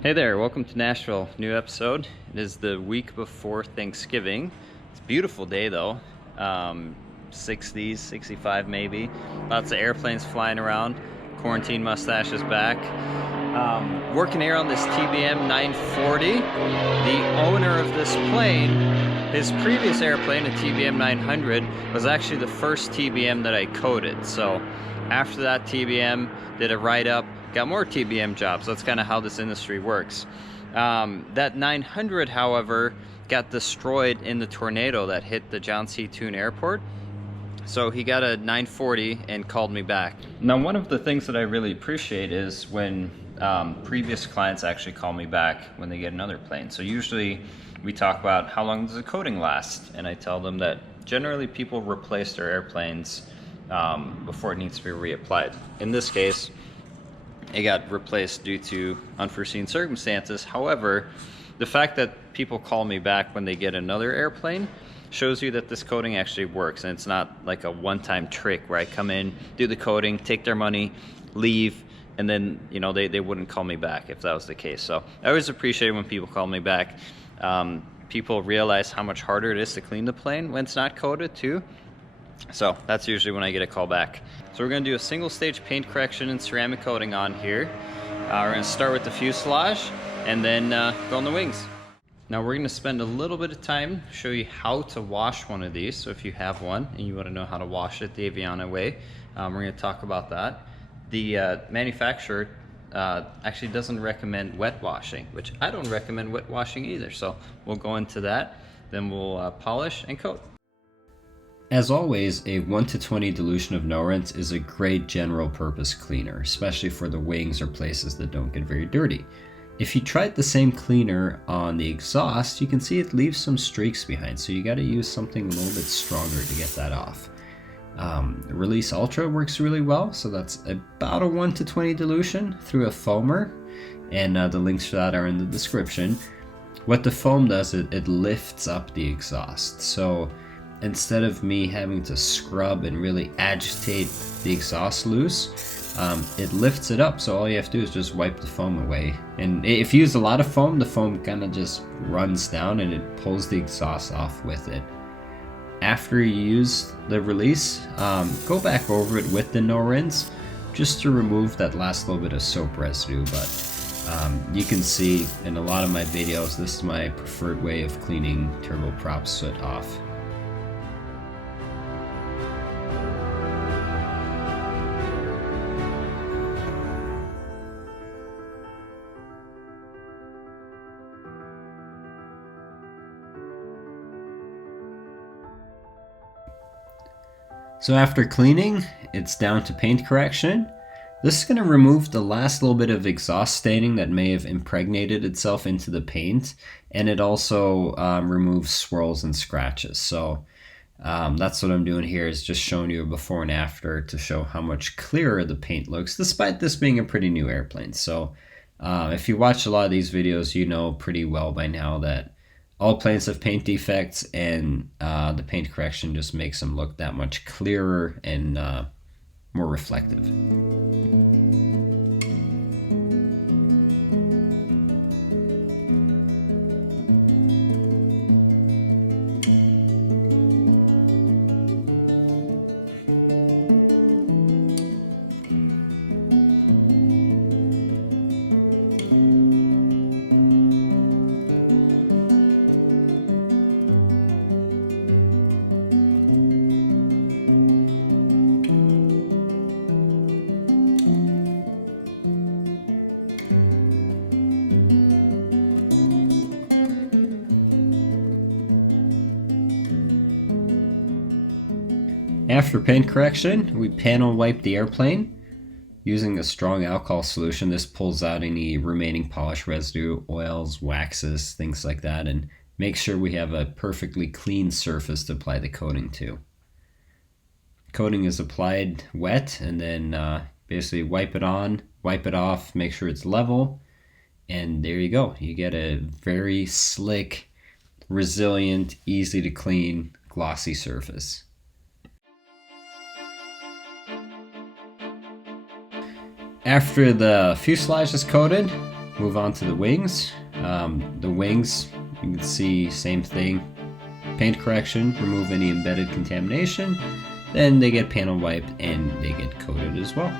Hey there, welcome to Nashville. New episode. It is the week before Thanksgiving. It's a beautiful day though. 60s, 65 maybe. Lots of airplanes flying around. Quarantine mustache is back. Working here on this TBM 940. The owner of this plane, his previous airplane, a TBM 900, was actually the first TBM that I coded. So after that TBM, did a write-up, got more TBM jobs. That's kind of how this industry works. That 900, however, got destroyed in the tornado that hit the John C. Toon Airport. So he got a 940 and called me back. Now, one of the things that I really appreciate is when previous clients actually call me back when they get another plane. So usually we talk about how long does the coating last, and I tell them that generally people replace their airplanes before it needs to be reapplied. In this case, it got replaced due to unforeseen circumstances. However, the fact that people call me back when they get another airplane shows you that this coating actually works, and it's not like a one-time trick where I come in, do the coating, take their money, leave, and then they wouldn't call me back if that was the case. So I always appreciate when people call me back. People realize how much harder it is to clean the plane when it's not coated too. So that's usually when I get a call back. So we're going to do a single stage paint correction and ceramic coating on here. We're going to start with the fuselage and then go on the wings. Now we're going to spend a little bit of time to show you how to wash one of these. So if you have one and you want to know how to wash it the Aviana way, we're going to talk about that. The manufacturer actually doesn't recommend wet washing, which I don't recommend wet washing either. So we'll go into that, then we'll polish and coat. As always, a 1 to 20 dilution of no rinse is a great general purpose cleaner, especially for the wings or places that don't get very dirty. If you tried the same cleaner on the exhaust, you can see it leaves some streaks behind, so you got to use something a little bit stronger to get that off. Release Ultra works really well, so that's about a 1 to 20 dilution through a foamer, and the links for that are in the description. What the foam does, it lifts up the exhaust, so instead of me having to scrub and really agitate the exhaust loose, it lifts it up, so all you have to do is just wipe the foam away. And if you use a lot of foam, the foam kind of just runs down and it pulls the exhaust off with it. After you use the release, go back over it with the no rinse just to remove that last little bit of soap residue. But you can see in a lot of my videos, this is my preferred way of cleaning turboprop soot off. So after cleaning, it's down to paint correction. This is going to remove the last little bit of exhaust staining that may have impregnated itself into the paint, and it also removes swirls and scratches. So that's what I'm doing here, is just showing you a before and after to show how much clearer the paint looks, despite this being a pretty new airplane. So if you watch a lot of these videos, you know pretty well by now that all planes have paint defects, and the paint correction just makes them look that much clearer and more reflective. After paint correction, we panel wipe the airplane. Using a strong alcohol solution, this pulls out any remaining polish residue, oils, waxes, things like that, and makes sure we have a perfectly clean surface to apply the coating to. Coating is applied wet, and then Basically wipe it on, wipe it off, make sure it's level, and there you go. You get a very slick, resilient, easy to clean, glossy surface. After the fuselage is coated, move on to the wings. The wings, you can see same thing. Paint correction, remove any embedded contamination. Then they get panel wiped and they get coated as well.